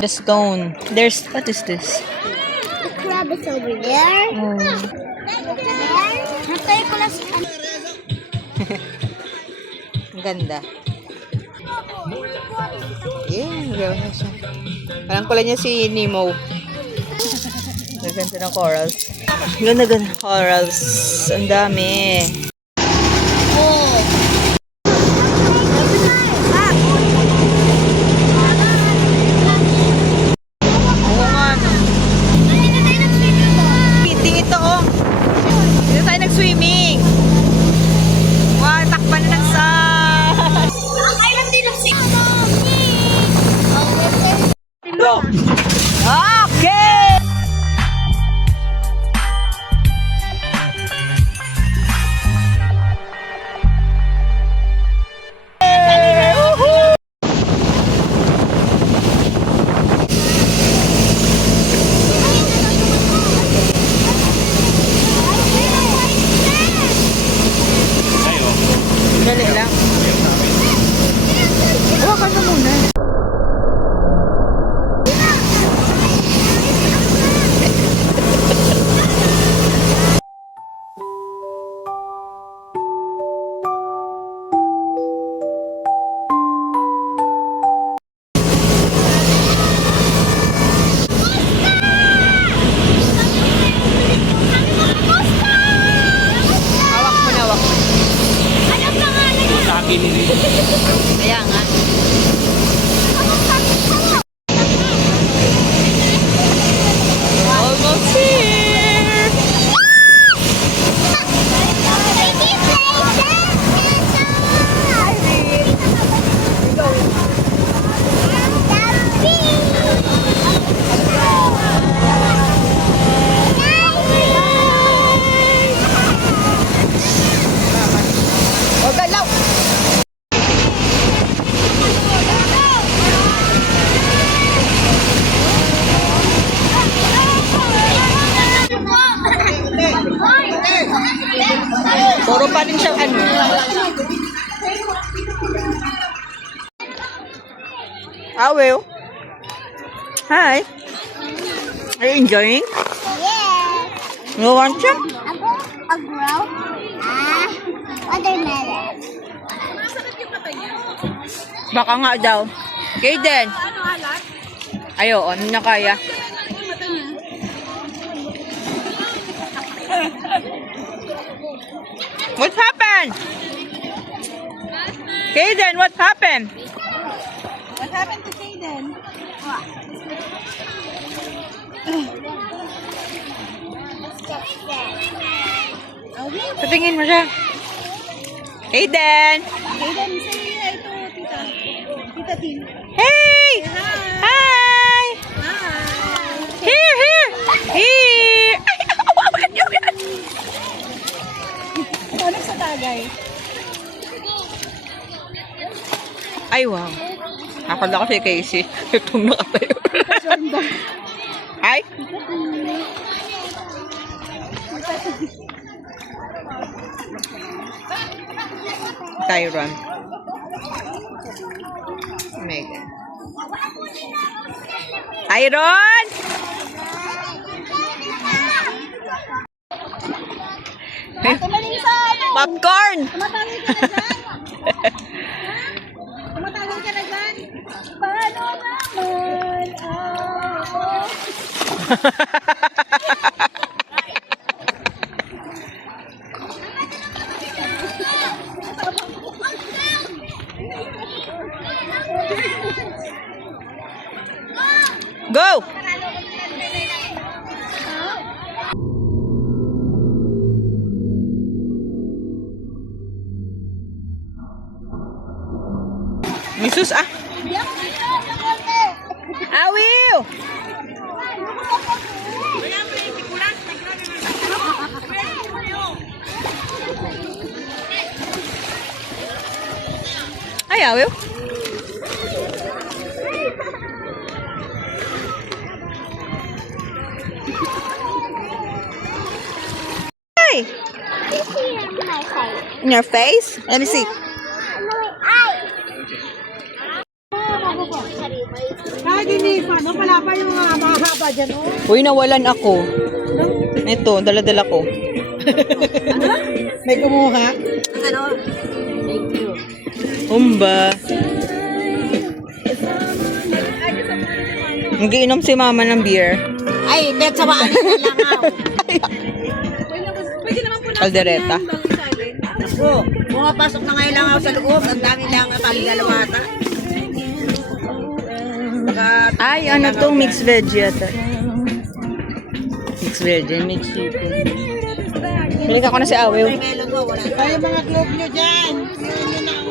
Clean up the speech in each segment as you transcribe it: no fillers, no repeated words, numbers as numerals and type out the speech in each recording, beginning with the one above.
The stone. There's, what is this? The crab is over there. Oh. Natay ko lang. Ang ganda. Gawin na siya. Parang kulay niya si Nemo. Ganda ng corals. Ganda corals. Ang dami. Swimming. Wow, takpan na ng sun. Okay. Dali lang. Hawakan mo muna. Kaya nga. Almost here. Oh, galaw. Puro pa rin siya ano. Will. Hi. Are you enjoying? Yes. You want some? A grow? Watermelon. Baka nga daw. Kaden. Ayo, ano na kaya? What happened? Kaden, what happened? What happened to Kaden? Patingin mo siya. Kaden! Kaden, say hi to Tita. Tita Tin. Hey! Hi! Here, here! Here! Ano sa tagay? Ay, wow. Akala ko si Casey. Itong nakatayo. Ay! Tyron. Megan. Tyron! Popcorn! Tumatawag ka na dyan? Tumatawag ka na dyan? Paano naman ako? Go! Misus ah! Awiw! Ay, awiw! Hey! In your face? Let me see. How do you find Ano pala pa yung mahaba dyan, oh? Uy, nawalan ako. Ito, dala-dala ko. May kumuha? Ano? Thank you. Umba. Nagiinom si mama ng beer. Ay, bet sa maan na langaw. Pwede naman po natin Caldereta. yan, bang silent. Ako, pumapasok na ngayon langaw sa loob. Ang dami langaw, paligalamata. Baka, Ay, ano to? Mixed veg yata. Mixed veg and mixed seafood. Balik ako na si Awew. may melon mo, wala. Ay, yung mga globe nyo dyan. Yun yun na ako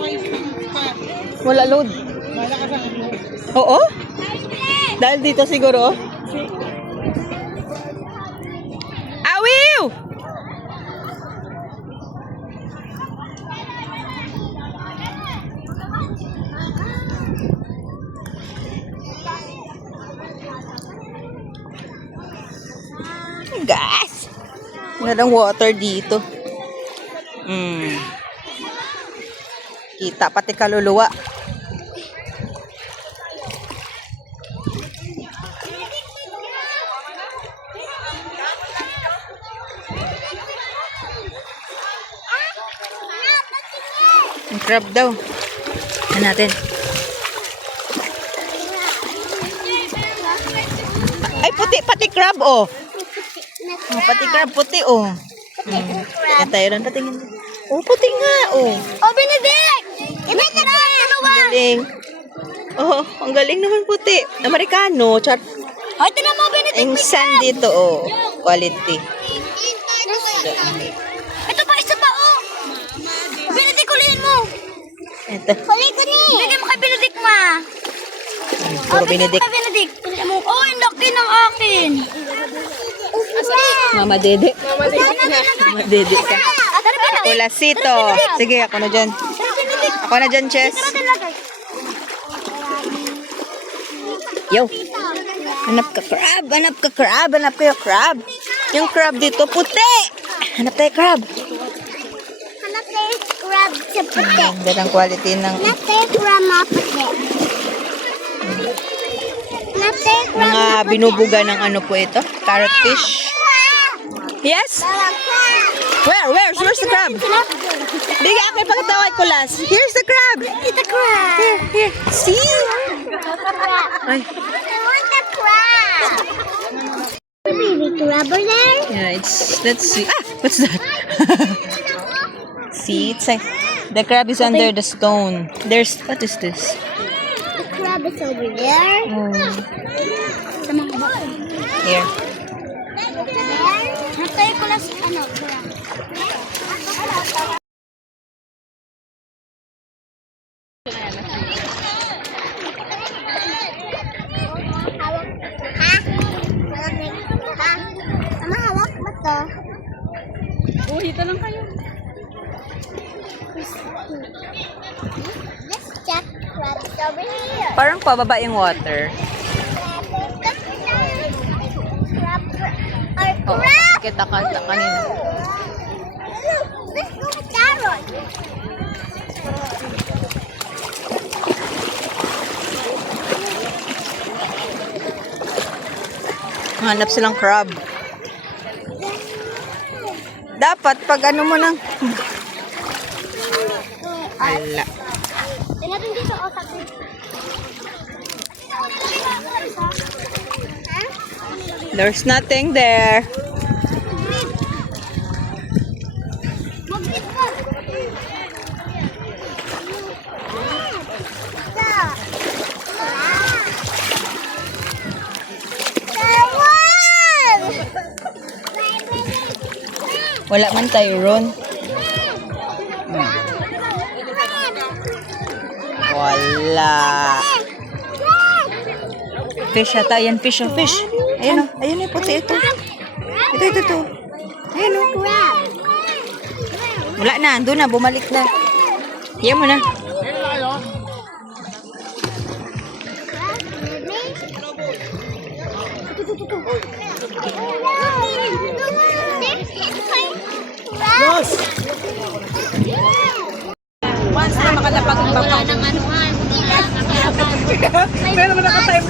Wala load. Wala ka sa globe. Oo? Dahil dito siguro. Awew! Gas! Walang water dito. Kita pati kaluluwa. Ang crab daw. Ano natin? Ay, puti. Pati crab, oh. Oh, pati crab, puti, oh. Yan tayo rin, patingin. Oh, puti nga, oh. Oh, Benedict! Ibenta na! Dalawa! Galing. Oh, ang galing naman puti. Amerikano, chat. Ay, tinan mo, Benedict! Ang sand dito, oh. Quality. Ito pa, isa pa, oh! Benedict, kulihin mo! Ito. Kulihin ko ni! Bigay mo kay Benedict, ma! Puro Benedict. Kay Benedict! Oh, ang laki ng akin! Mama Dede. Mama Dede ka. Kulasito. Sige, ako na dyan. Ako na dyan, Chess. Yo. Hanap ka crab. Hanap ka crab. Hanap kayo crab. Yung crab dito, puti. Hanap tayo crab. Hanap tayo crab sa puti. Ganda ng quality ng Hanap tayo crab na puti. Hanap tayo crab mga binubuga ng ano po ito. Carrot fish. Yes? Where? Where's the crab? Bigay akin pagkatawag ko last. Here's the crab. It's a crab. Here. See? Ay. I want the crab. Baby crab over there? Yeah, let's see. Ah, what's that? See, it's like, the crab is under the stone. What is this? The crab is over there. Oh, Sa mga baon. here. Natay ko lang ano, crab. Hawak ba to? Oh, hita lang kayo. Let's check crabs over here. Parang pababa yung water. Crab or Oo, crab. kita kanina. Let's go with carrot. Hanap silang crab. Dapat pag ano mo nang... Ala. Tingnan dito o sa There's nothing there. Mag-grip ka. Wala man tayo ron. Wala. Fish ata. Yan, fish. Oh, fish. Ayun o. Ayun yung puti ito. Ito. Ayun o. Wala na. Andun na. Bumalik na. Yan mo na. Yes! Once na makalapag ang baba. Wala nang anuhan. Pero nakatime